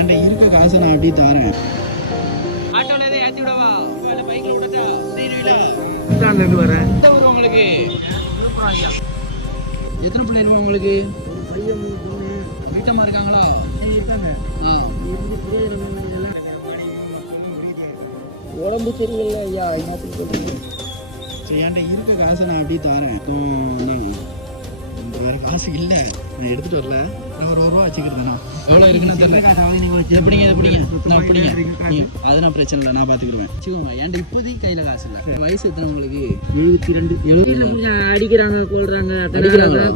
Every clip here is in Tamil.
என்கிட்ட இருக்க காசை நான் அப்படியே தாரேன். ஆட்டோல எதை ஏற்றி விடவா? இல்லை பைக்கில் விடட்டா? இருந்து வரேன். எந்த ஊர் உங்களுக்கு? எத்தனை பிள்ளைங்க உங்களுக்கு? வீட்டம்மா இருக்காங்களா? உடம்பு சரியில்லை ஐயா, என்னத்துக்கு சொல்றீங்க? சரி, என்கிட்ட இருக்க காசை நான் அப்படியே தாரேன். வேற காசு இல்லை, நான் எடுத்துட்டு வரல. நான் ஒரு ரூபா வச்சுக்கிறேண்ணா. எவ்வளோ இருக்குன்னு தெரியல. எப்படிங்க நான் பிடிங்க. அதெல்லாம் பிரச்சனை இல்லை, நான் பார்த்துக்கிடுவேன். வச்சுக்கோங்க. என்கிட்ட இப்போதைக்கு கையில் காசு இல்லை. வயசு எத்தனை உங்களுக்கு? 72. அடிக்கிறாங்க கொள்றாங்க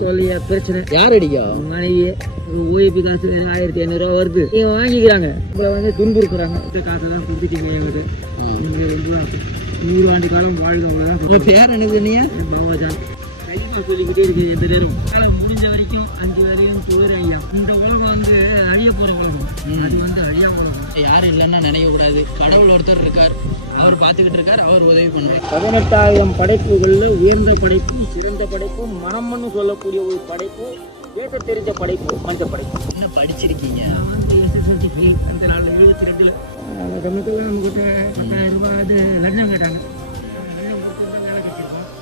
சொல்லிய பிரச்சனை. யார் அடிக்கா? மனைவி. ஓய்வு காசு 1500 வருது. நீங்க வாங்கிக்கிறாங்க, உங்களை வந்து துன்புறுக்குறாங்க. காசெல்லாம் கொடுத்துட்டீங்க எங்கிட்ட. நீங்க ரொம்ப 100 ஆண்டு காலம் வாழ்க. அவ்வளோதான். பேர் எனக்கு நீ? பாபாஜான். சொல்லிக்கிட்டே இருக்கு எந்த நேரம். முடிஞ்ச வரைக்கும் 5 வேலையும் போயிரு ஐயா. இந்த உலகம் வந்து அழிய போற உலகம். அது வந்து அழியா உலகம். யாரும் இல்லைன்னா நினைக்க கூடாது. கடவுள் ஒருத்தர் இருக்கார், அவர் பார்த்துக்கிட்டு இருக்கார், அவர் உதவி பண்ணுவார். 18,000 படைப்புகள்ல உயர்ந்த படைப்பும் சிறந்த படைப்பும் மனம்னு சொல்லக்கூடிய ஒரு படைப்பு, பேச தெரிஞ்ச படைப்பு மஞ்ச படைப்பு. என்ன படிச்சிருக்கீங்க? நான் வந்து SSLC ஃபெயில். அந்த நாள் 72. அந்த சமயத்தில் நம்மகிட்ட 10,000 ரூபாய் அது லஞ்சம் கேட்டாங்க.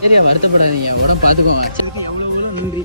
சரியா, வருத்தப்படாதீங்க, உடம்பு பார்த்துக்கோங்க. எவ்வளோ நன்றி.